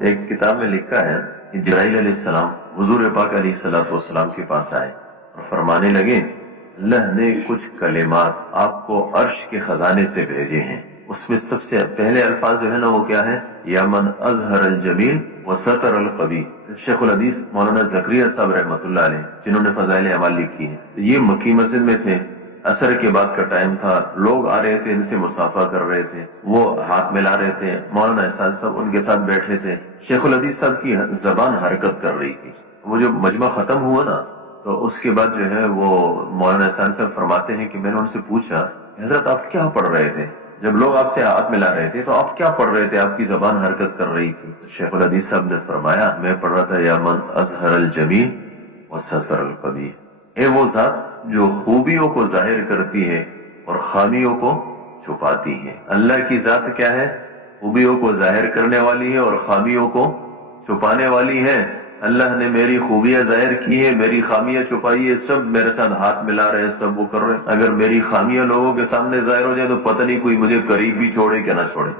ایک کتاب میں لکھا ہے کہ جبرائیل علیہ السلام حضور پاک علیہ السلام کے پاس آئے اور فرمانے لگے اللہ نے کچھ کلمات آپ کو عرش کے خزانے سے بھیجے ہیں. اس میں سب سے پہلے الفاظ جو ہے نا وہ کیا ہے؟ یا من اظہر الجمیل وستر القبیح. شیخ الحدیث مولانا زکریا صاحب رحمۃ اللہ علیہ جنہوں نے فضائل اعمال لکھی ہے، یہ مکی مسجد میں تھے. عصر کے بعد کا ٹائم تھا، لوگ آ رہے تھے، ان سے مصافحہ کر رہے تھے، وہ ہاتھ ملا رہے تھے. مولانا احسان صاحب ان کے ساتھ بیٹھے تھے. شیخ الحدیث صاحب کی زبان حرکت کر رہی تھی. وہ جو مجمع ختم ہوا نا تو اس کے بعد جو ہے وہ مولانا احسان صاحب فرماتے ہیں کہ میں نے ان سے پوچھا حضرت آپ کیا پڑھ رہے تھے؟ جب لوگ آپ سے ہاتھ ملا رہے تھے تو آپ کیا پڑھ رہے تھے؟ آپ کی زبان حرکت کر رہی تھی. شیخ الحدیث صاحب نے فرمایا میں پڑھ رہا تھا یا من اظہر الجمیل وستر القبیح. اے وہ ذات جو خوبیوں کو ظاہر کرتی ہے اور خامیوں کو چھپاتی ہے. اللہ کی ذات کیا ہے؟ خوبیوں کو ظاہر کرنے والی ہے اور خامیوں کو چھپانے والی ہے. اللہ نے میری خوبیاں ظاہر کی ہے، میری خامیاں چھپائی ہے. سب میرے ساتھ ہاتھ ملا رہے ہیں، سب وہ کر رہے ہیں. اگر میری خامیاں لوگوں کے سامنے ظاہر ہو جائے تو پتہ نہیں کوئی مجھے قریب بھی چھوڑے کہ نہ چھوڑے.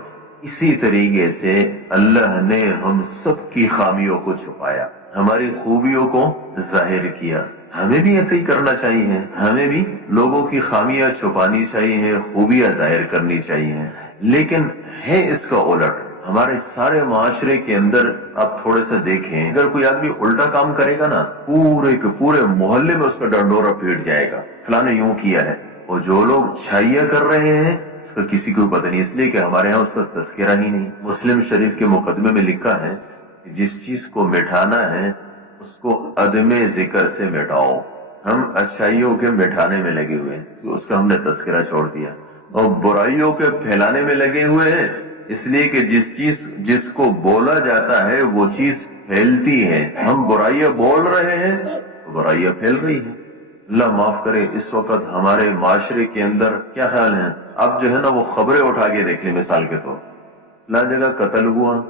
اسی طریقے سے اللہ نے ہم سب کی خامیوں کو چھپایا، ہماری خوبیوں کو ظاہر کیا. ہمیں بھی ایسے ہی کرنا چاہیے، ہمیں بھی لوگوں کی خامیاں چھپانی چاہیے، خوبیاں ظاہر کرنی چاہیے. لیکن ہے اس کا الٹ. ہمارے سارے معاشرے کے اندر آپ تھوڑے سے دیکھیں، اگر کوئی آدمی الٹا کام کرے گا نا پورے کے پورے محلے میں اس کا ڈنڈورا پیٹ جائے گا، فلاں نے یوں کیا ہے. اور جو لوگ چھائیاں کر رہے ہیں اس کا کسی کو پتہ نہیں، اس لیے کہ ہمارے ہاں اس کا تذکرہ ہی نہیں. مسلم شریف کے مقدمے میں لکھا ہے کہ جس چیز کو مٹھانا ہے اس کو عدم ذکر سے مٹاؤ. ہم اچھائیوں کے مٹھانے میں لگے ہوئے ہیں، اس کا ہم نے تذکرہ چھوڑ دیا. اور برائیوں کے پھیلانے میں لگے ہوئے ہیں، اس لیے کہ جس کو بولا جاتا ہے وہ چیز پھیلتی ہے. ہم برائیاں بول رہے ہیں تو برائیاں پھیل رہی ہیں. اللہ معاف کرے. اس وقت ہمارے معاشرے کے اندر کیا خیال ہے؟ اب جو ہے نا وہ خبریں اٹھا کے دیکھ لیں. مثال کے طور فلاں جگہ قتل ہوا،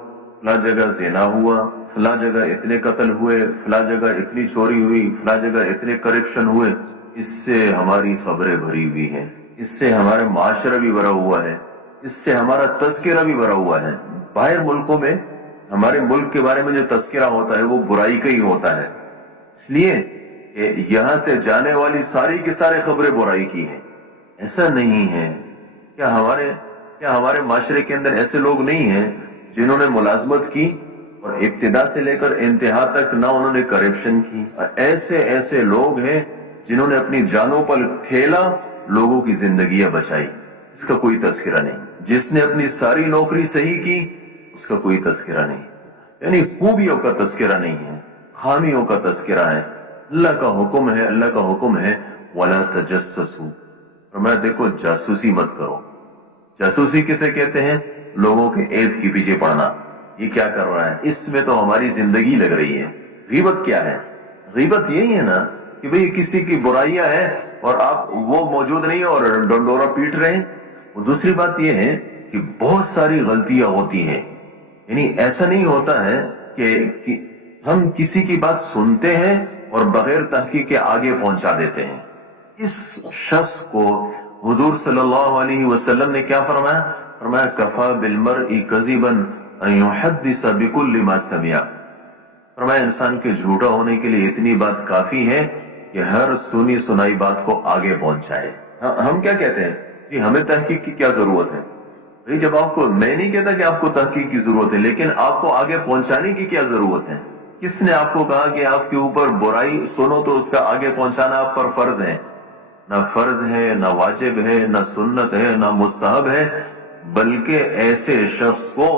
فلاں جگہ زنا ہوا، فلاں جگہ اتنے قتل ہوئے، فلاں جگہ اتنی چوری ہوئی، فلاں جگہ اتنے کرپشن ہوئے. اس سے ہماری خبریں بھری ہوئی ہیں، اس سے ہمارا معاشرہ بھی بھرا ہوا ہے، اس سے ہمارا تذکرہ بھی بھرا ہوا ہے. باہر ملکوں میں ہمارے ملک کے بارے میں جو تذکرہ ہوتا ہے وہ برائی کا ہی ہوتا ہے، اس لیے کہ یہاں سے جانے والی ساری کی ساری خبریں برائی کی ہیں. ایسا نہیں ہے. کیا ہمارے معاشرے کے اندر ایسے لوگ نہیں ہیں جنہوں نے ملازمت کی اور ابتدا سے لے کر انتہا تک نہ انہوں نے کرپشن کی؟ ایسے لوگ ہیں جنہوں نے اپنی جانوں پر کھیلا، لوگوں کی زندگیاں بچائی. اس کا کوئی تذکرہ نہیں. جس نے اپنی ساری نوکری صحیح کی اس کا کوئی تذکرہ نہیں. یعنی خوبیوں کا تذکرہ نہیں ہے، خامیوں کا تذکرہ ہے. اللہ کا حکم ہے وَلَا تَجَسَّسُوا. فرمایا دیکھو جاسوسی مت کرو. جاسوسی کسے کہتے ہیں؟ لوگوں کے عیب کے پیچھے پڑنا. یہ کیا کر رہا ہے؟ اس میں تو ہماری زندگی لگ رہی ہے. غیبت کیا ہے؟ غیبت یہی ہے نا کہ بھئی کسی کی برائیاں ہیں اور آپ وہ موجود نہیں اور ڈنڈورا پیٹ رہے ہیں. اور دوسری بات یہ ہے کہ بہت ساری غلطیاں ہوتی ہیں. یعنی ایسا نہیں ہوتا ہے کہ ہم کسی کی بات سنتے ہیں اور بغیر تحقیق کے آگے پہنچا دیتے ہیں. اس شخص کو حضور صلی اللہ علیہ وسلم نے کیا فرمایا؟ فرمایا کفا بالمرء کذبا ان یحدث بکل ما سمع. فرمایا انسان کے جھوٹا ہونے کے لیے اتنی بات کافی ہے کہ ہر سنی سنائی بات کو آگے پہنچائے. ہم کیا کہتے ہیں کہ ہمیں تحقیق کی کیا ضرورت ہے؟ جب آپ کو، میں نہیں کہتا کہ آپ کو تحقیق کی ضرورت ہے، لیکن آپ کو آگے پہنچانے کی کیا ضرورت ہے؟ کس نے آپ کو کہا کہ آپ کے اوپر برائی سنو تو اس کا آگے پہنچانا آپ پر فرض ہے؟ نہ فرض ہے، نہ واجب ہے، نہ سنت ہے، نہ مستحب ہے. بلکہ ایسے شخص کو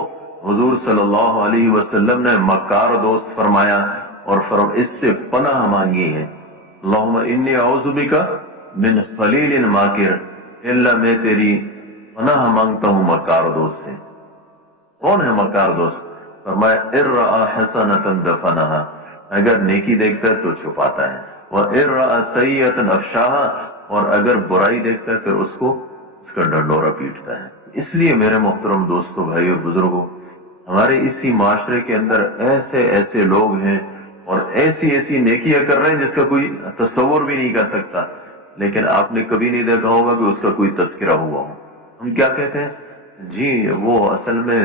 حضور صلی اللہ علیہ وسلم نے مکار دوست فرمایا اور اس سے پناہ مانگی ہے. اللہم انی اعوذ بک من خلیل ماکر. اللہ میں تیری پناہ مانگتا ہوں مکار دوست سے. کون ہے مکار دوست؟ فرمایا ان رأى حسنة دفنها. اگر نیکی دیکھتا ہے تو چھپاتا ہے. وَإِن رَأَى سَيِّئَةً أَفْشَاهَا. اور اگر برائی دیکھتا ہے پھر اس کا ڈنڈورا پیٹتا ہے. اس لیے میرے محترم دوستو، بھائیو، بزرگوں، ہمارے اسی معاشرے کے اندر ایسے لوگ ہیں اور ایسی نیکیاں کر رہے ہیں جس کا کوئی تصور بھی نہیں کر سکتا. لیکن آپ نے کبھی نہیں دیکھا ہوگا کہ اس کا کوئی تذکرہ ہوا ہو. ہم کیا کہتے ہیں؟ جی وہ اصل میں